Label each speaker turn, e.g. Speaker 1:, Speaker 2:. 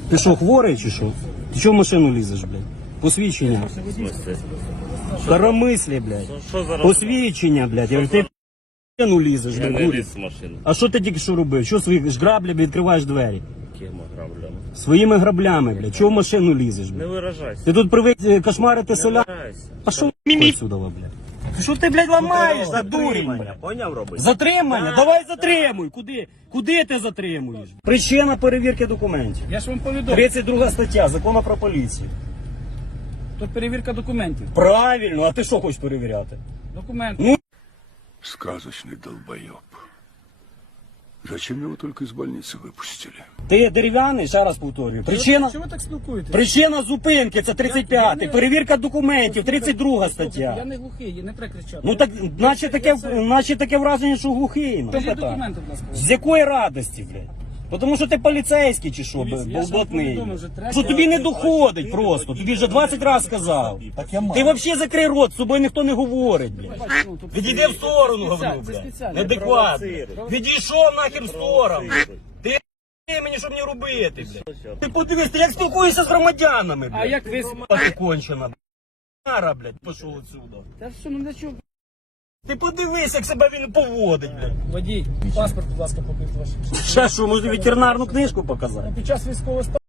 Speaker 1: Ти що, хворий чи що? Ти чого в машину лізеш, блядь? Посвідчення. Коромислі, блядь.
Speaker 2: Що зараз?
Speaker 1: Посвідчення, блядь. Я говорю, ти в машину лізеш,
Speaker 2: Я
Speaker 1: блядь,
Speaker 2: не
Speaker 1: гурі.
Speaker 2: ліз в машину.
Speaker 1: А що ти тільки що робив? Що своїх граблями відкриваєш двері?
Speaker 2: Якими граблями?
Speaker 1: Своїми граблями, блядь. Чого в машину лізеш,
Speaker 2: Не
Speaker 1: блядь?
Speaker 2: виражайся.
Speaker 1: Ти тут привик кошмарити соля.
Speaker 2: Виражайся.
Speaker 1: А що сюди, блядь? Що ти, блядь, ламаєш? Затримання.
Speaker 2: Поняв робити?
Speaker 1: Затримання? Давай затримуй. Куди? Куди ти затримуєш? Причина перевірки документів.
Speaker 3: Я ж вам повідомив.
Speaker 1: 32 стаття Закону про поліцію.
Speaker 3: Тут перевірка документів.
Speaker 1: Правильно, а ти що хочеш перевіряти?
Speaker 3: Документи.
Speaker 4: Сказочный долбоеб. Зачем его только из больницы выпустили?
Speaker 1: Ти дерев'яний, ще раз повторюю. Причина?
Speaker 3: Чого ви так спілкуєтесь?
Speaker 1: Причина зупинки, це 35-й. Перевірка документів, 32
Speaker 3: Я
Speaker 1: стаття.
Speaker 3: не глухий, я не прикричати.
Speaker 1: Ну так, наче таке враження, що глухий. Ну,
Speaker 3: Покажіть
Speaker 1: питання.
Speaker 3: документи, будь ласка.
Speaker 1: З якої радості, блядь? Тому що ти поліцейський чи що,
Speaker 3: Дивіться, я ж вам
Speaker 1: болботний.
Speaker 3: повідомив вже третє.
Speaker 1: Що тобі не доходить просто, тобі вже 20 разів сказав. Ти взагалі закрий рот, з собою ніхто не говорить, блядь.
Speaker 3: Бачите, ну, тут
Speaker 1: Відійди в сторону,
Speaker 3: це
Speaker 1: говорю,
Speaker 3: спеціально, це
Speaker 1: блядь.
Speaker 3: спеціально.
Speaker 1: Неадекватно. Відійшов нахер в сторону. Ти мені, щоб не робити, блядь. Ти подивись, ти як спілкуєшся з громадянами, блядь.
Speaker 3: А як ви...
Speaker 1: Ти кончена, блядь. Блядь, пішов отсюда.
Speaker 3: Та що, ну для чого?
Speaker 1: Ти подивись, як себе він поводить, блядь.
Speaker 3: Водій, паспорт, будь ласка, покажіть ваш.
Speaker 1: Ще що, можна ветеринарну книжку показати?
Speaker 3: Під час військового стану